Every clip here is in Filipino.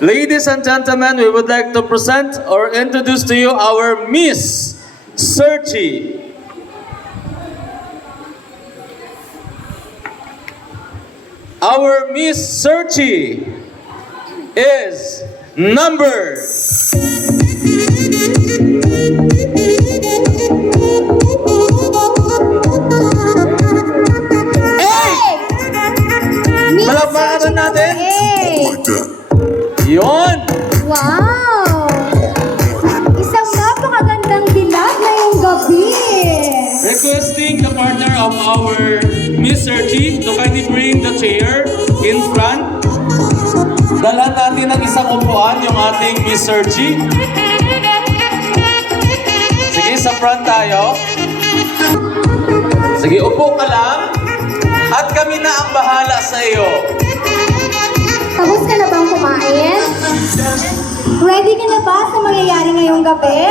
Ladies and gentlemen, we would like to present or introduce to you our Miss Searchy. Our Miss Searchy is number palakpakan natin. Yon! Wow! Isang napakagandang dilag ngayong gabi. Requesting the partner of our Miss Searchy to kindly bring the chair in front. Dalhan natin ng isang upuan yung ating Miss Searchy. Sige, sa front tayo. Sige, upo ka lang. At kami na ang bahala sa iyo. Tapos ka na bang kumain? Ready ka na ba sa mangyayari ngayong gabi?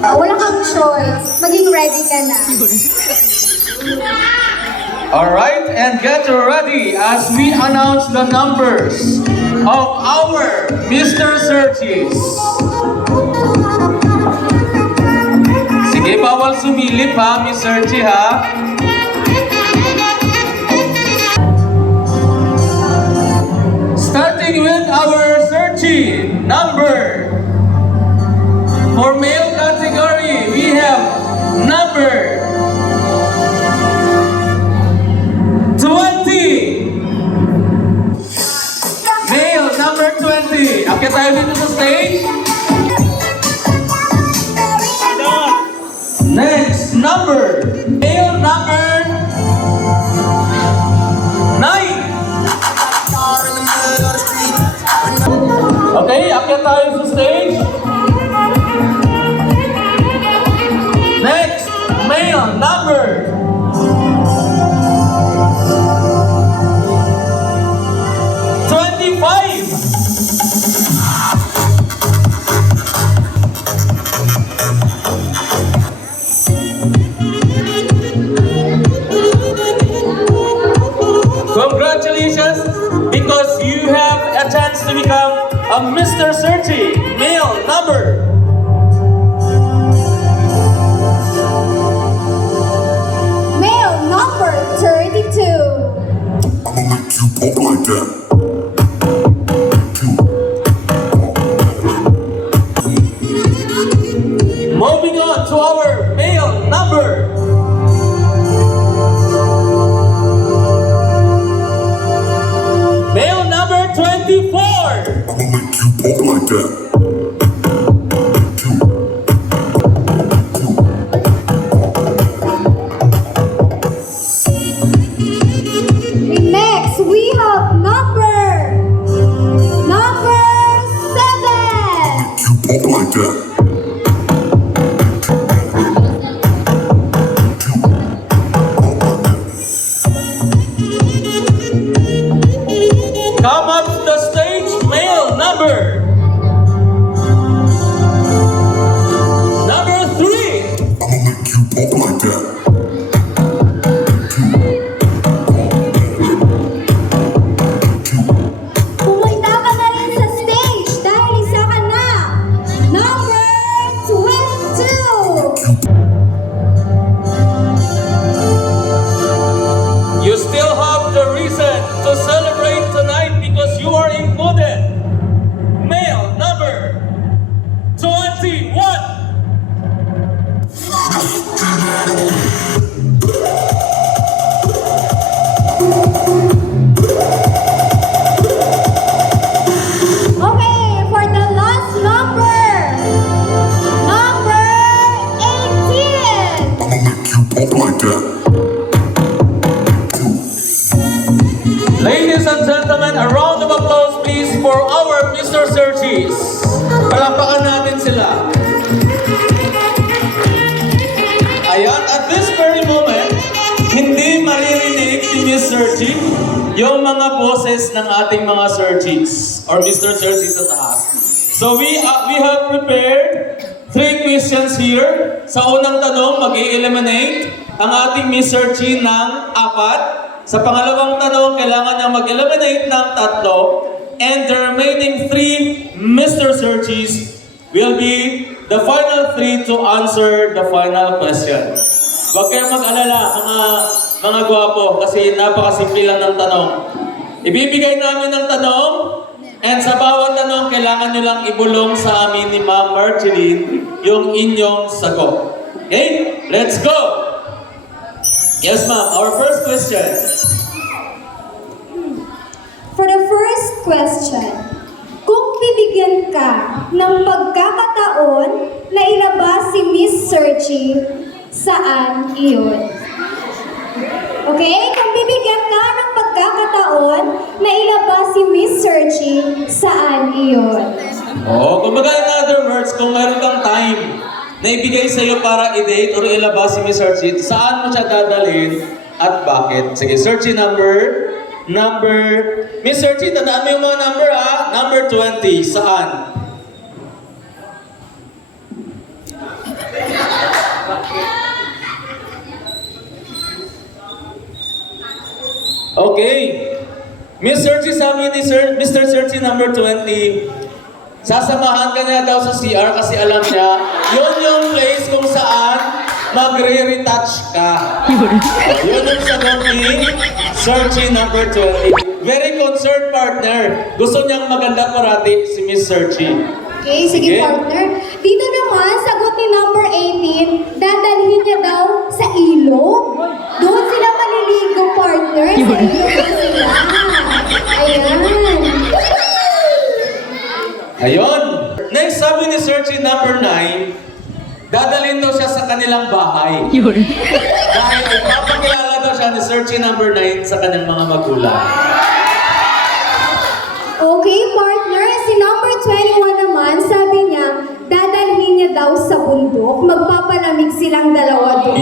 Wala kang choice. Maging ready ka na. Alright, and get ready as we announce the numbers of our Mr. Searchies. Sige, bawal sumilip ha, Miss Searchy ha. Starting with our Searchy number. For male category, we have number 20. Male number 20. Akit tayo dito sa stage. Next number. Male number 9. Okay, akit tayo sa stage. Next, male number 25. Congratulations, because you have a chance to become a Mr. Searchy, male number. Male number 32. I'ma make you walk like that. Moving on to our male number. Male number 24. I'ma make you walk like that. Next, we have number 7. You walk like that. Come up to the stage, male number 3. I'ma make you walk like that. Pumunta ka na rin sa stage dahil isa ka na. Number 22. You still have the reason to celebrate tonight because you are included. Male number 21. Okay, for the last number 18. I'ma make you walk like that. Ladies and gentlemen, a round of applause please for our Mr. Searchies. Palakpakan natin sila. Ayan, at this very moment, hindi maririnig ni Miss Searchy yung mga boses ng ating mga Searchies or Mr. Searchies sa taas. So we have prepared 3 questions here. Sa unang tanong, mag-i-eliminate ang ating Miss Searchy ng 4. Sa pangalawang tanong, kailangan niya mag-eliminate ng 3. And the remaining searchies will be the final three to answer the final question. Huwag kayong mag-alala, mga gwapo, kasi napakasimple lang ng tanong. Ibibigay namin ng tanong, and sa bawat tanong, kailangan nyo lang ibulong sa amin ni Ma'am Marceline yung inyong sagot. Okay? Let's go! Yes, ma'am. Our first question. For the first question, kung bibigyan ka ng pagkakataon na ilabas si Miss Searchy, saan iyon? Okay? Kung bibigyan ka ng pagkakataon na ilabas si Miss Searchy, saan iyon? Kumbaga in other words, kung meron kang time na ibigay sa'yo para i-date or ilabas si Miss Searchy, saan mo siya dadalhin at bakit? Sige, Searchy number... Miss Searchy, tandaan mo yung mga number ha? Number 20, saan? Okay. Miss Searchy, sabi ni Mr. Searchy number 20, sasamahan ka niya daw sa CR kasi alam niya, yun yung place kung saan magre-retouch ka. Yun yung sagot ni Searchy number 20. Very concerned partner. Gusto niyang maganda parati si Miss Searchy. Okay, sige Okay. partner. Dito naman, sagot ni number 18, dadalhin niya daw sa ilog. Doon sila maliligo, partner. Sa ilog na sila. Ayan. Ayun. Next, sabi ni Searchy number 9, dadalhin daw siya sa kanilang bahay. Dahil ipapakilala daw siya ni Searchy number 9 sa kanyang mga magulang. Okay, partner. Si number 21 naman, sabi niya, dadalhin niya daw sa bundok. Magpapalamig silang dalawa doon.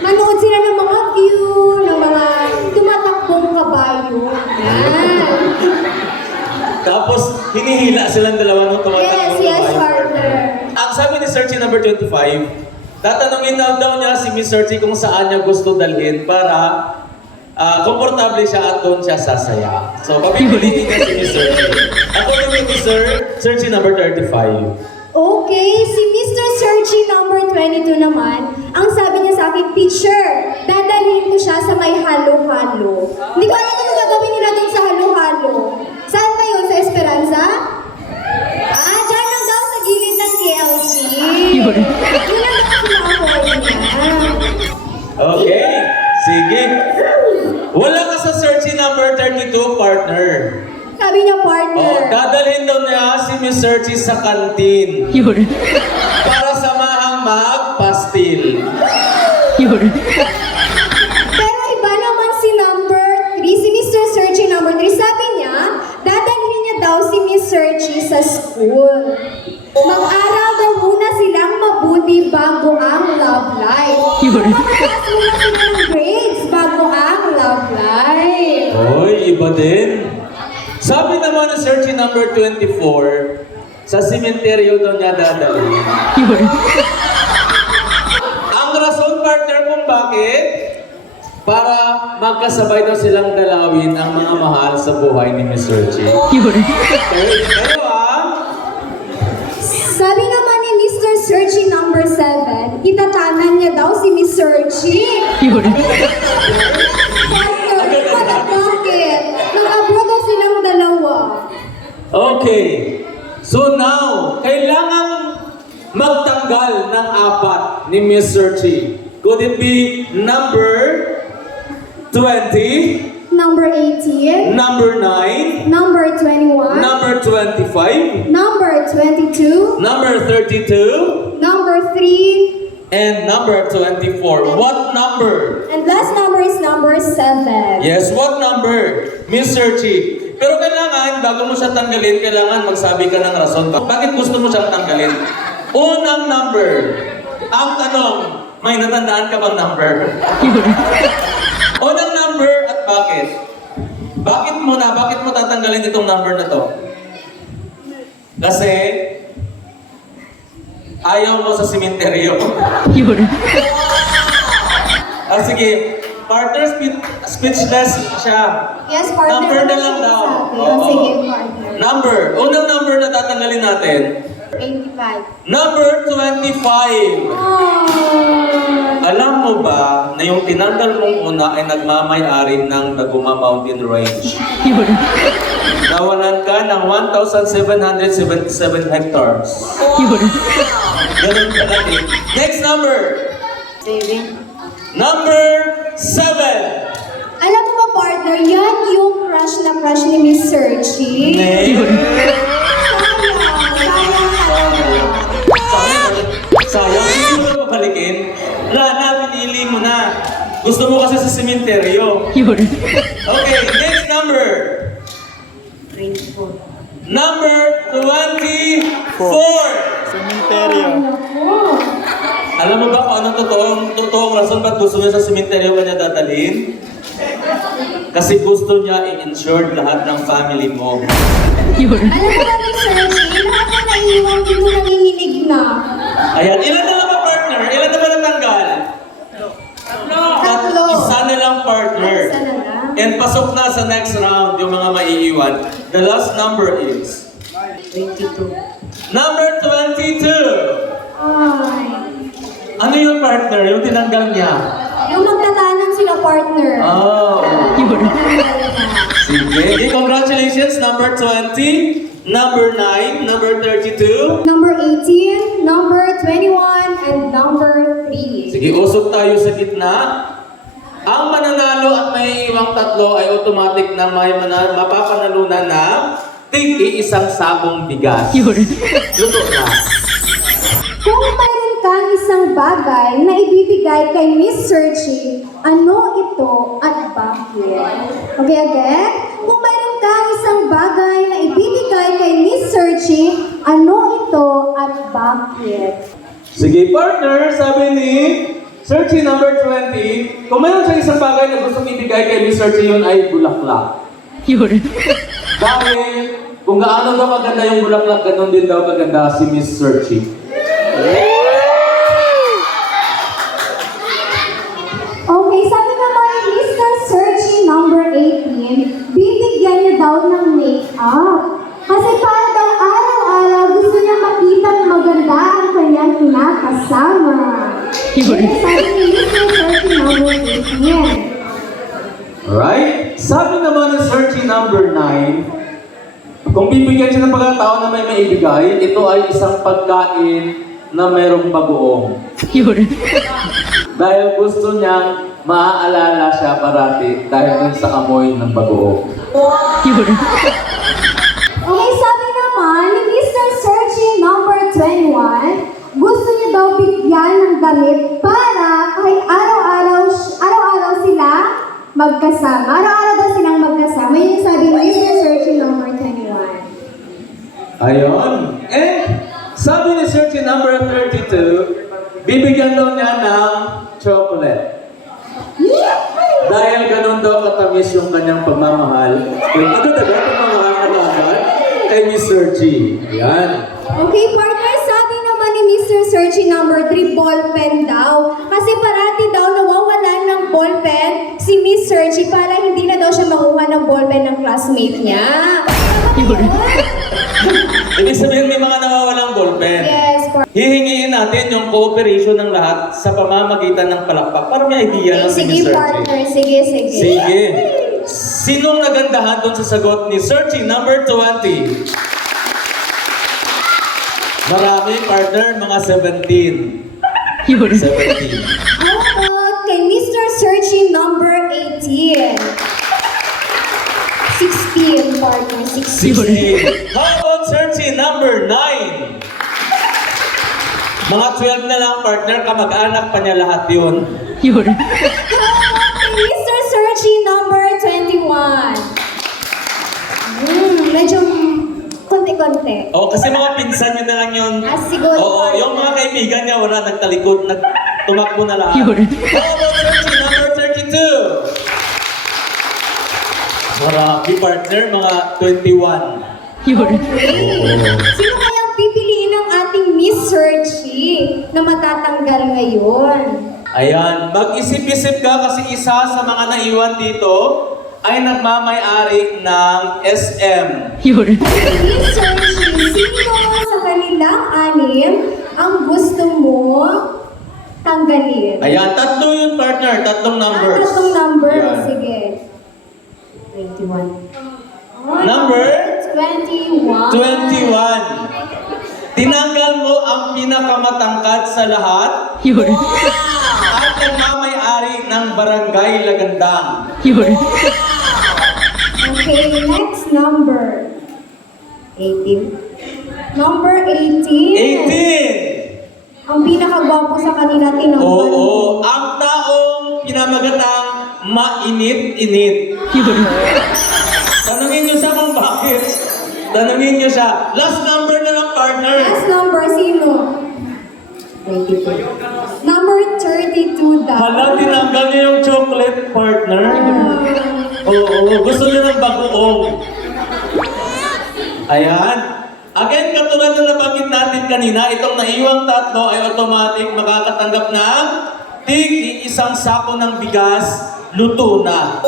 Manood sila ng mga view, ng mga tumatakbong kabayo. Yan. Tapos, hinihila silang dalawa nung tumatakbo. Yes, partner. Ang sabi ni Searchy number 25, tatanungin daw niya si Miss Searchy kung saan niya gusto dalhin para komportable siya at doon siya sasaya. So, papipiliin niya si Miss Searchy. According to Searchy number 35. Okay, si Mr. Searchy number 22 naman, ang sabi niya sa akin, teacher, dadalhin ko siya sa may halo-halo. Hindi ko alam kung gagawin nila doon sa halo-halo. Saan ba yun? Sa Esperanza? Dyan lang daw sa gilid ng KLC. Yun lang daw sila niya. Okay, sige. Wala ka sa Searchy number 32, partner. Sabi niya, partner. Dadalhin daw niya si Miss Searchy sa kantin. Para samahang mag-pastil. Pero iba naman si number 3, si Mr. Searchy number 3. Sabi niya, dadalhin niya daw si Miss Searchy sa school. Mag-aral daw muna silang mabuti bago ang love life. Mag-aral muna sila ng grades bago ang love life. Oy, iba din. Sabi naman ng Searchy number 24, sa sementeryo daw niya dadalhin. Ang rason, partner, kung bakit? Para magkasabay daw silang dalawin ang mga mahal sa buhay ni Miss Searchy. Pero Sabi naman ni Mr. Searchy number 7, itatanan niya daw si Miss Searchy. Partner, bakit? Nag-abroad daw silang dalawa. okay. So now, kailangan magtanggal ng 4 ni Miss Searchy. Could it be number 20, Number 18, number 9, number 21, number 25, number 22, number 32, number 3, and number 24? What number? and last number is number 7. Yes, what number? Miss Searchy. Pero kailangan, bago mo siya tanggalin, kailangan magsabi ka ng rason. Bakit gusto mo siyang tanggalin? Unang number. Ang tanong, may natandaan ka bang number? Unang number at bakit? Bakit mo tatanggalin itong number na to? Kasi, ayaw mo sa sementeryo. Sige, partner, speechless siya. Yes, partner. Number na lang daw. Sabi. Sige, partner. Unang number na tatanggalin natin. 85. Number 25. Oh. Alam mo ba na yung tinanggal mong una ay nagmamay-ari ng Taguma Mountain Range? Nawalan ka ng 1,777 hectares. Ganun kalaki. Next number. 7. Number 7. Alam mo ba, partner, yan yung crush na crush ni Miss Searchy. Sayang, hindi mo na papalikin. Wala na, pinili mo na. Gusto mo kasi sa sementeryo. Okay, next number. 24. Number 24. Sementeryo. Alam mo ba kung anong totoong rason ba't gusto niya sa sementeryo kanya dadalhin? Kasi gusto niya i-insure lahat ng family mo. Alam mo ba, Miss Searchy, lahat na naiiwan dito nanginginig na. Ayan, ilan na lang ba partner? Ilan na ba natanggal? Tatlo. Isa na lang partner. Isa na lang. And pasok na sa next round yung mga maiiwan. The last number is 22. number 22. Ay. Ano yung partner? Yung tinanggal niya? Yung magtatanan sila, partner. Oh. Sige. Okay, congratulations. Number 20, number 9, number 32. Number 18, number 21, and number 3. Sige, usok tayo sa gitna. Ang mananalo at may iwang tatlo ay automatic na may mapapanalunan na tig-iisang sabong bigas. Luto na. Kung mayroon kang isang bagay na ibibigay kay Miss Searchy, ano ito at bakit? Okay, again? Kung mayroon kang isang bagay na ibibigay kay Miss Searchy, ano ito at bakit? Sige, partner, sabi ni Searchy number 20, kung mayroon siya isang bagay na gustong ibigay kay Miss Searchy, yun ay bulaklak. Dahil kung gaano daw maganda yung bulaklak, ganun din daw maganda si Miss Searchy. Okay, sabi naman ni Mr. Searchy number 18, bibigyan niya daw ng make-up. Kasi para daw araw-araw gusto niya makita maganda ang kanyang kinakasama. Sabi ni Mr. Searchy number 18. Alright? Sabi naman ng Searchy number 9, kung bibigyan siya ng pagkatao na may maibigay, ito ay isang pagkain na mayroong bagoong. Dahil gusto niyang maaalala siya parati dahil dun sa amoy ng bagoong. Okay, sabi naman ni Mr. Searchy number 21, gusto niya daw bigyan ng damit para kahit araw-araw sila magkasama. Araw-araw daw silang magkasama. Yun yung sabi ni Mr. Searchy number 21. Ayun. Sabi ni Searchy number 32, bibigyan daw niya ng chocolate. Dahil ganun daw katamis yung kanyang pagmamahal. Yung agad-agad pagmamahal na agad kay Miss Searchy. Ayan. Okay, partner, sabi naman ni Mr. Searchy number 3, ballpen daw. Kasi parati daw nawawalan ng ballpen si Miss Searchy para hindi na daw siya makuha ng ballpen ng classmate niya. Ibig sabihin may mga nawawalang ballpen. Yes, partner. Hihingiin natin yung cooperation ng lahat sa pamamagitan ng palakpak para may idea ng si Miss Sige, Searchy. partner. Sige. Sige. Sinong nagandahan doon sa sagot ni Searchy number 20? Marami, partner, mga 17. 17. How about kay Mr. Searchy number 18? 16, partner. 16. 16. How about Searchy number 9? Mga 12 na lang, partner, kamag-anak pa niya lahat yun. How about kay Mr. Searchy number 21? Medyo konti-konti. Kasi mga pinsan niya na lang yun. Siguro. Oo, yung mga kaibigan niya, wala, nagtalikod, tumakbo na lahat. How about Searchy number 32? Marami, partner, mga 21. Okay. Sino kayang pipiliin ng ating Miss Searchy na matatanggal ngayon? Ayan, mag-isip-isip ka kasi isa sa mga naiwan dito ay nagmamay-ari ng SM. Miss Searchy, sino sa kanilang anim ang gusto mo tanggalin? Ayan, tatlo yung partner, tatlong numbers. Tatlong number, Ayan. sige. 21. Number 21. 21. Tinanggal mo ang pinakamatangkad sa lahat at nagmamay-ari ng Barangay Lagandang. Okay, next number. 18. Number 18. 18. Ang pinakagwapo sa kanila tinanggal mo. Oo, ang taong pinamagatang mainit-init. Tanungin niyo siya kung bakit. Tanungin niyo siya. Last number na lang, partner. Last number, sino? 32. Number 32 daw. Hala, tinanggal niyo yung chocolate, partner. Oo, gusto niyo ng bagoong. Ayan. Again, katulad na nabanggit natin kanina, itong naiwang tatlo ay automatic makakatanggap ng isang sako ng bigas, luto na.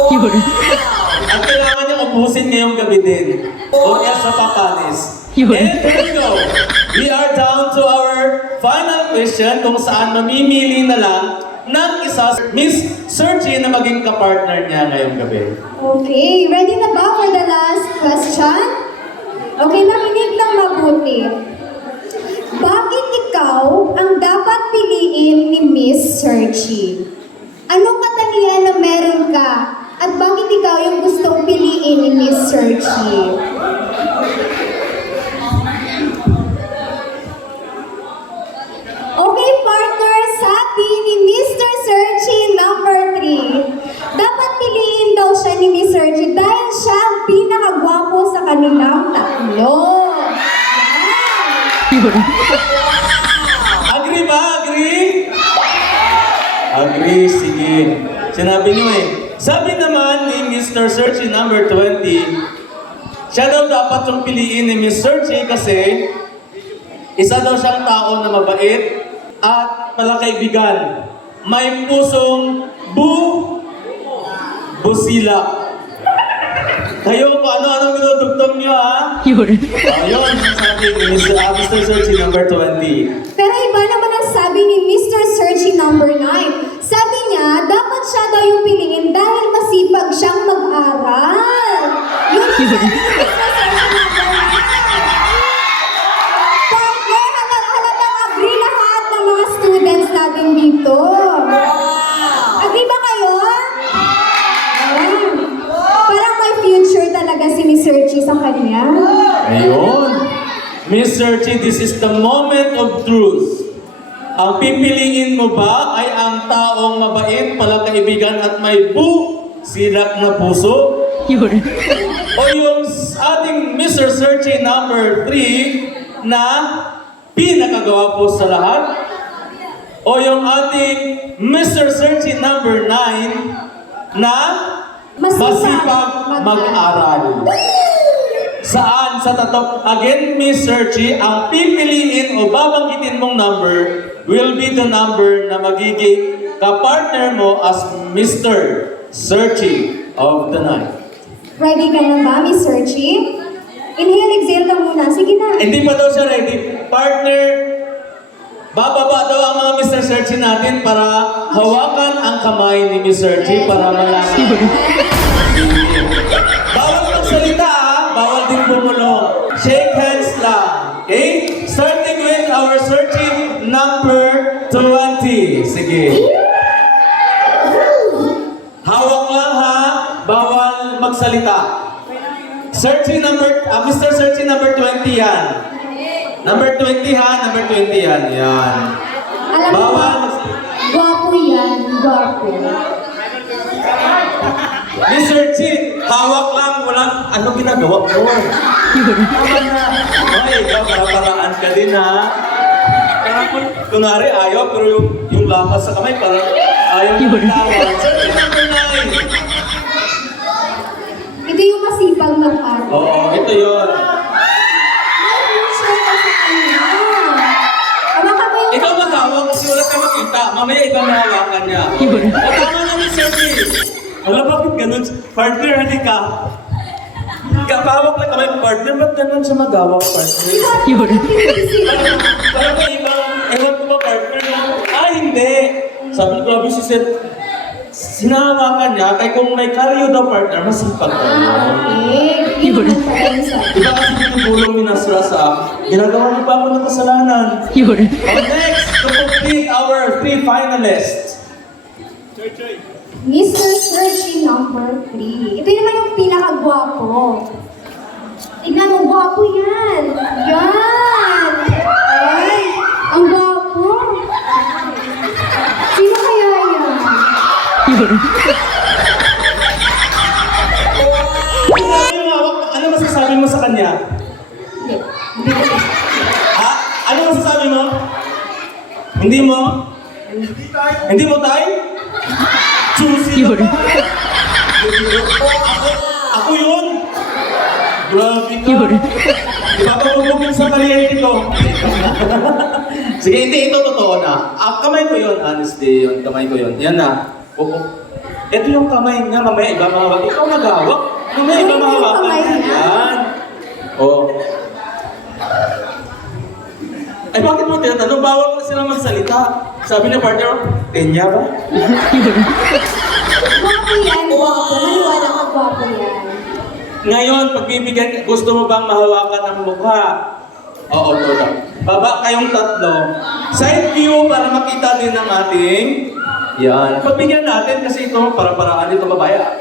At kailangan niyang ubusin ngayong gabi din. O else papanis. And there we go. We are down to our final question kung saan mamimili na lang ng isa Miss Searchy na maging kapartner niya ngayong gabi. Okay, ready na ba for the last question? Okay, nakinig lang mabuti. Bakit ikaw ang dapat piliin ni Miss Searchy? Anong katangian na meron ka? At bakit ikaw yung gustong piliin ni Miss Searchy? Okay, partner, sabi ni Mr. Searchy number 3. Dapat piliin daw siya ni Miss Searchy dahil siya ang pinakagwapo sa kanilang tatlo. Agree ba? Agree? Agree, sige. Sinabi niyo eh. Sabi naman ni Mr. Searchy number 20, siya daw dapat yung piliin ni Miss Searchy kasi isa daw siyang tao na mabait at malakaibigan. May pusong busila. Kayo kung ano-ano dinudugtong niyo ha? Ayun, sabi ni Mr. Searchy number 20. Pero iba naman ang sabi ni Mr. Searchy number 9. Sabi niya, dapat siya daw yung piliin dahil masipag siyang mag-aral. Yun ang sabi ni Mr. Searchy number 9. Partner, halatang agree lahat ng mga students natin dito. Agree ba kayo? Ayan. Parang may future talaga si Miss Searchy sa kanya. Ayun. Miss Searchy, this is the moment of truth. Ang pipiliin mo ba ay ang taong mabait, palakaibigan at may silak na puso? O yung ating Mr. Searchy number 3 na pinakagawapo sa lahat? O yung ating Mr. Searchy number 9 na masipag mag-aral? Saan sa tatok? Again, Miss Searchy, ang pipiliin o babanggitin mong number will be the number na magiging kapartner mo as Mr. Searchy of the night. Ready ka na ba, Miss Searchy? Inhale, exhale ka muna. Sige na. Hindi pa daw siya ready. Partner, bababa daw ang mga Mr. Searchy natin para hawakan ang kamay ni Miss Searchy para malaman. Bawal magsalita bawal din bumulong. Shake hands lang. Okay? Starting with our searching number 20. Sige. Hawak lang ha. Bawal magsalita. Searching number, Mr. Searching number 20 yan. Number 20 ha. Number 20 yan. Yan. Alam mo, Bawal magsalita. gwapo yan. Gwapo. Mr. Chin, hawak lang, walang ano ginagawa mo. Tama na. Ay, ikaw, para-paraan ka din ha. Parang kunwari ayaw, pero yung lakas sa kamay, parang ayaw yung tawag. Search number 9. Ito yung masipag mag-aral. Oo, ito yun. May future ka sa kanya. Ama kami yung... Ikaw maghawak kasi wala ka makita. Mamaya ibang mahawakan niya. O tama na ni Sir Chin. Wala, bakit ganun? Partner, hindi ka. Kapawak na kamay, partner, ba't ganun siya magawak, partner? Parang may ibang, ewan ko ba, partner, na, hindi. Sabi ko, grabe si Seth, sinahawakan niya, kaya kung may karyo daw, partner, masipag ka. Okay. Yun ang pag-isa. Iba kasi binubulong ni Nasra sa ginagawa mo ba ako ng kasalanan? Next, to complete our 3 finalists. Mr. Sergi number 3. Ito naman yung pinakagwapo. Tignan mo, gwapo yan. Yan. Ay, ang gwapo. Sino kaya yan? Ano masasabi mo sa kanya? Hindi. Hindi ko siya. Ha? Ano masasabi mo? Hindi mo? Hindi mo tayo? Choosy ka ba? Ako yun! Grabe ka! Ipapabubugin sa karyente ko. Sige, hindi. Ito totoo na. Kamay ko yun. Honestly, yun. Kamay ko yun. Yan na. Ito yung kamay nga. Mamaya iba mahawak. Ikaw nagawak. Mamaya iba mahawak. Yan. Oh. Ay, bakit mo tinatanong? Bawal na sila magsalita. Sabi niya, partner, tenya ba? Gwapo yan, gwapo. Maniwala ka, gwapo yan. Ngayon, pagbibigyan, gusto mo bang mahawakan ang mukha? Oo, todo. Baba kayong tatlo. Side view para makita din ang ating... Yan. Pagbigyan natin kasi ito, para-paraan ito babaya.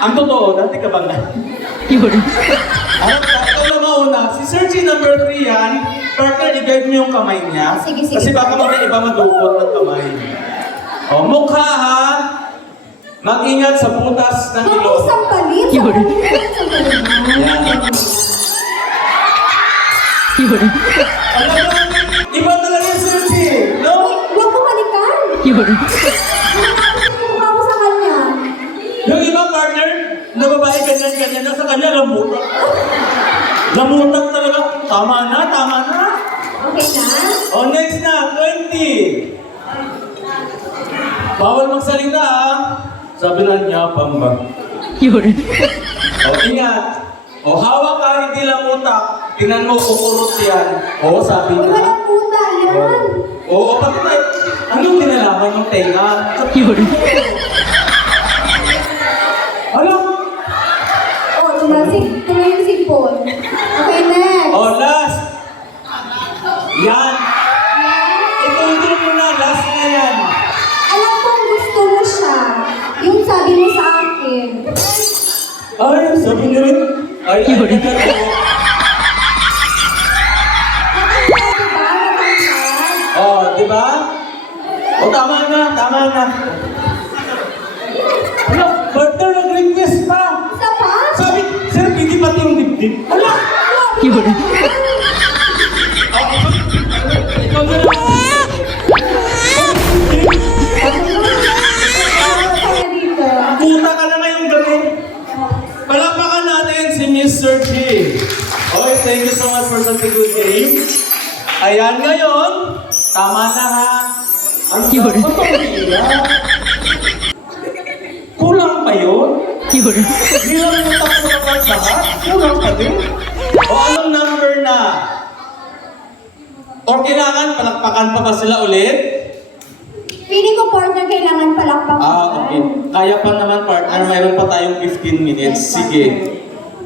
Ang totoo, dati ka bang na? Ikaw na mauna. Si Sergi number 3 yan. Partner, i-guide mo yung kamay niya. Sige, sige. Kasi baka mamaya iba madukot ng kamay. O, mukha ha. Mag-ingat sa butas ng Bakit ilong. sampalit? Sampalit. Yan. Alam mo, iba talaga yung Sergi. No? Huwag mo balikan. Nakakapit yung mukha mo sa kanya. Yung iba partner, na babae ganyan-ganyan na sa kanya, lamutak. Lamutak talaga. Tama na, tama na. Okay na? O, next na, 20. Bawal magsalita ha. Sabi lang niya, pamba. O, ingat. O, hawak ka, hindi lamutak. Tingnan mo, kukurot yan. O, sabi Huwag niya. walang puta, yan. Oo, pati tayo. Anong kinalaman yung tenga? Alam mo? Oh, tuloy yung sipon. Okay, next. O, last. Yan. Ito mo na, last na yan. Alam kong gusto mo siya. Yung sabi mo sa akin. Ay, sabi niya rin. Ay, ay, ay, Oh, di ba? O, tama na, tama na. Ano, partner nag-request pa. Isa pa? Sabi, sir, pwede pati yung dibdib. Ala! Ikaw na lang. Kaya dito. Puta ka na ngayong gabi. Palapakan natin si Miss Sergi. Okay, thank you so much for such a good game. Ayan ngayon, tama na ha. Ang kulang pa yun? Bilang yung takbo na lahat, kulang pa din. O anong number na? O kailangan palakpakan pa ba sila ulit? Feeling ko partner kailangan palakpakan. Okay. Kaya pa naman partner, mayroon pa tayong 15 minutes. Sige.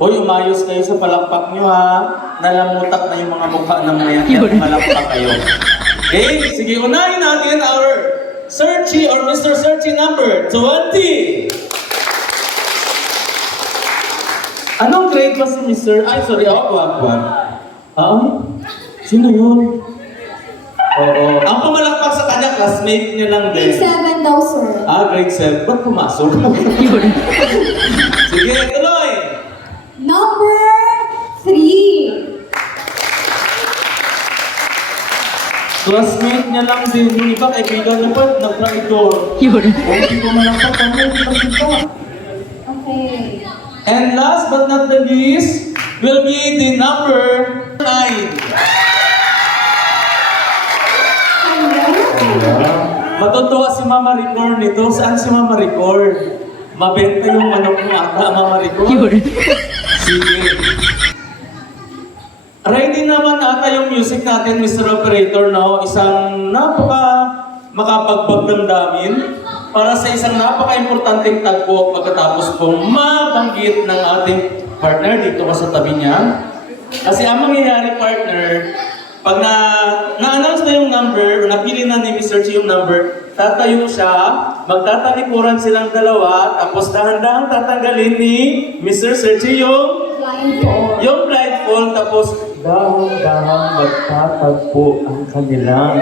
Hoy, umayos kayo sa palakpak nyo ha. Nalamutak na yung mga mukha ng maya. Malakpak kayo. Okay, sige, unahin natin our Sergi or Mr. Sergi number 20. Anong grade ba si Mr.? Ay, sorry, wag. Sino yun? Oo. Ang pumalakpak sa kanya, classmate niya lang din. Grade 7 daw, sir. Grade 7. Ba't pumasok? Sige, tuloy! Number 3. Classmate niya lang din. Yung iba, kaibigan niya pa, nag-traidor. Hindi ko malakpak kami, hindi ko kita. Okay. And last but not the least, will be the number 9. Matutuwa si Mama Record nito. Saan si Mama Record? Mabenta yung manok mo ata, Mama Rico. Sige. Ready naman ata yung music natin, Mr. Operator, no? Isang makapagbag ng damin para sa isang napaka-importanteng tagpo pagkatapos pong mabanggit ng ating partner. Dito ka sa tabi niya. Kasi ang mangyayari, partner, pag na-announce na yung number, napili na ni Mr. Chi yung number, tatayo siya, magtatalikuran silang dalawa, tapos dahan-dahan tatanggalin ni Mr. Chi yung blindfold, tapos dahan-dahan magtatagpo ang kanilang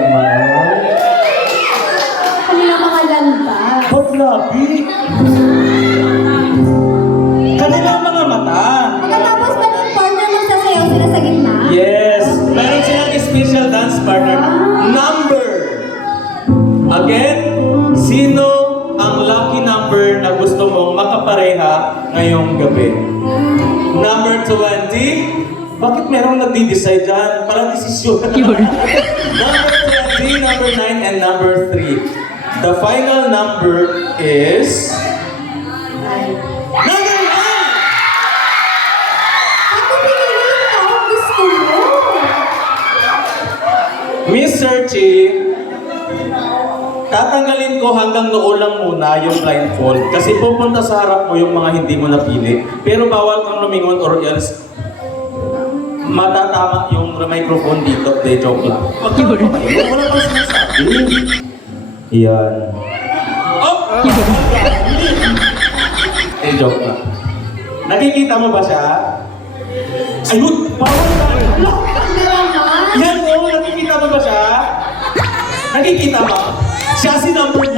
Kanilang mga lanta. paglabi. Kanilang mga mata. Pagkatapos ba ng partner magsasayaw sila sa gitna? Yes. Meron silang special dance partner. Number. Again, sino ang lucky number na gusto mong makapareha ngayong gabi? Number 20. Bakit merong nagdi-decide dyan? Parang desisyon. Number 20, number 9, and number 3. The final number is... Number 9! Ako pinili ka ang gusto mo. Mr. Chi, tatanggalin ko hanggang noo lang muna yung blindfold kasi pupunta sa harap mo yung mga hindi mo napili. Pero bawal kang lumingon or else matatama yung microphone dito. De, joke lang. Wala pang sinasabi. Yan. Oh! Joke lang. Nakikita mo ba siya? Ayun! Bawal ka! Yan mo! Nakikita mo ba siya? Nakikita mo? Siya si number 9.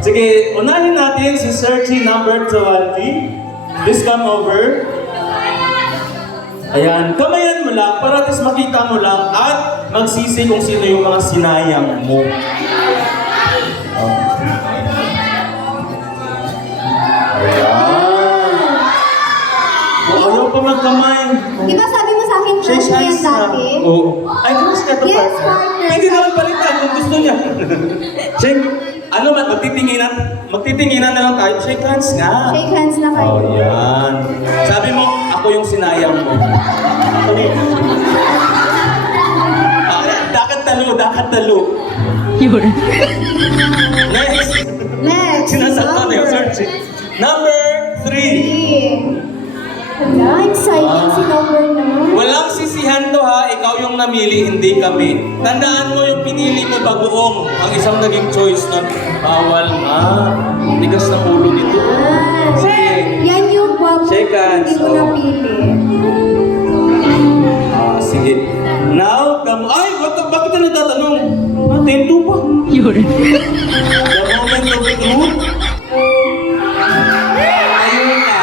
Sige, unahin natin si Sir Chi number 20. Please come over. Ayan, kamayan mo lang para at least makita mo lang at magsisi kung sino yung mga sinayang mo. Oh. Ayan. Ayaw pa magkamay. Di ba sabi mo sa akin, crush mo yan dati? Oo. Ay, crush ka to, Yes, partner. partner. Pwede naman palitan kung gusto niya. Shake, ano man, magtitinginan na lang tayo. Shake hands nga. Shake hands na kayo. Oh, yan. Sabi mo, ako yung sinayang mo. Dakat talo. Next. Next. Sinasakta na yung search. Number 3. Wala, exciting si number 9. Walang sisihan to ha, ikaw yung namili, hindi kami. Tandaan mo yung pinili mo bagoong ang isang naging choice nun. Bawal nga. Tigas ng ulo nito. Sige. Yan yung guwapo. Shake hands. Hindi ko Oh. napili. Sige. Now, ay, bakit na nagtatanong? Atento pa. The moment of truth. Ayun na.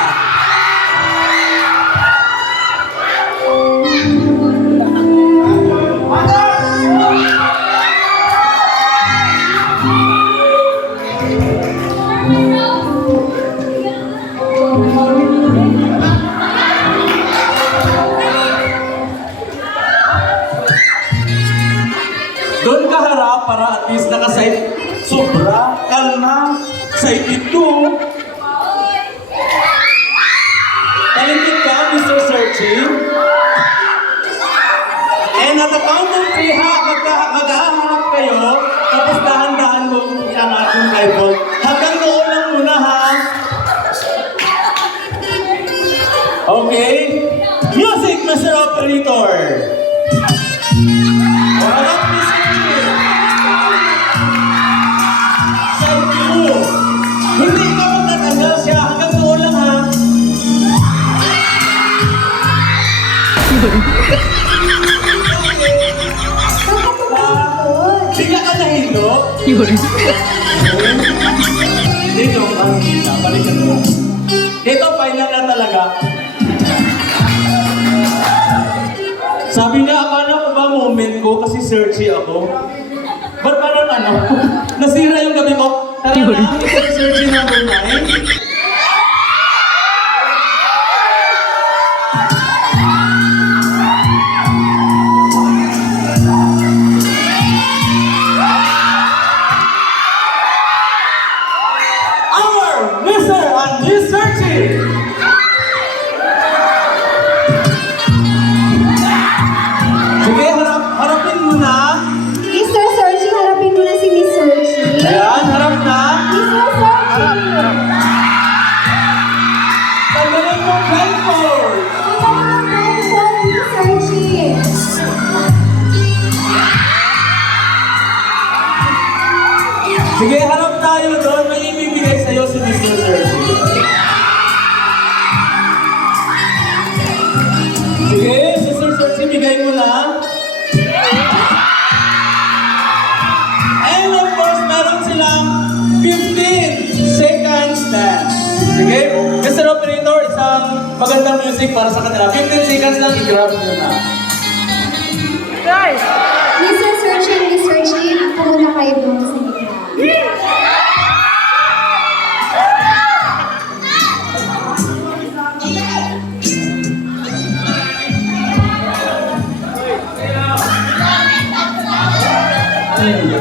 Doon ka harap para at least nakaside. Sobra, kalma, side ito. Talented ka, Mr. Searchy. And at the count of 3 ha, maghahanap kayo, tapos dahan-dahan mo iangat yung Bible. Hanggang noon lang muna ha. Okay? Music, Mr. Operator! Alright, Mr. Chief. Thank you. Hindi ka magtatanggal siya. Hanggang doon lang ha. Bigla ka nahilo. Dito, balikan mo. Ito, final na talaga. Sabi niya, akala ko ba moment ko kasi searchy ako? Ba't parang ano? Nasira yung gabi ko. Tara na, searchy number 9. Sige, harapin mo na. Mr. Sergi, harapin mo na si Miss Sergi. Ayan, harap na. Mr. Sergi! Tanggalin mo blindfold. Ito ang blindfold, Miss Sergi. Sige, harap tayo doon. May ibibigay sa'yo si Mr. Sergi. Sige, Mr. Sergi, bigay mo na. And of course, meron silang 15 seconds dance. Sige, Mr. Operator, isang magandang music para sa kanila. 15 seconds lang, i-grab nyo na. Mr. Sergi, Miss Sergi, pumunta kayo doon sa gitna.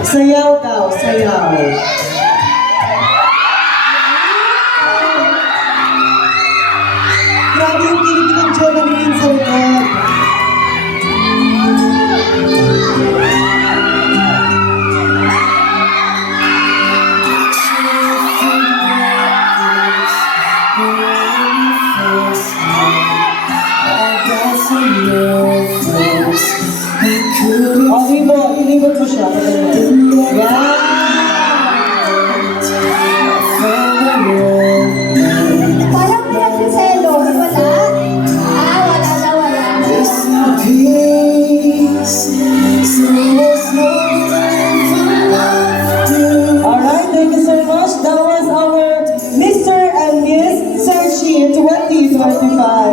Sayaw daw, sayaw. Grabe yung kilig ng Jonalyn sa likod. Ilibot mo siya. Yan! Parang may nagsiselo. Wala? Wala na, wala. Alright, thank you so much. That was our Mr. and Miss Sergi 2025.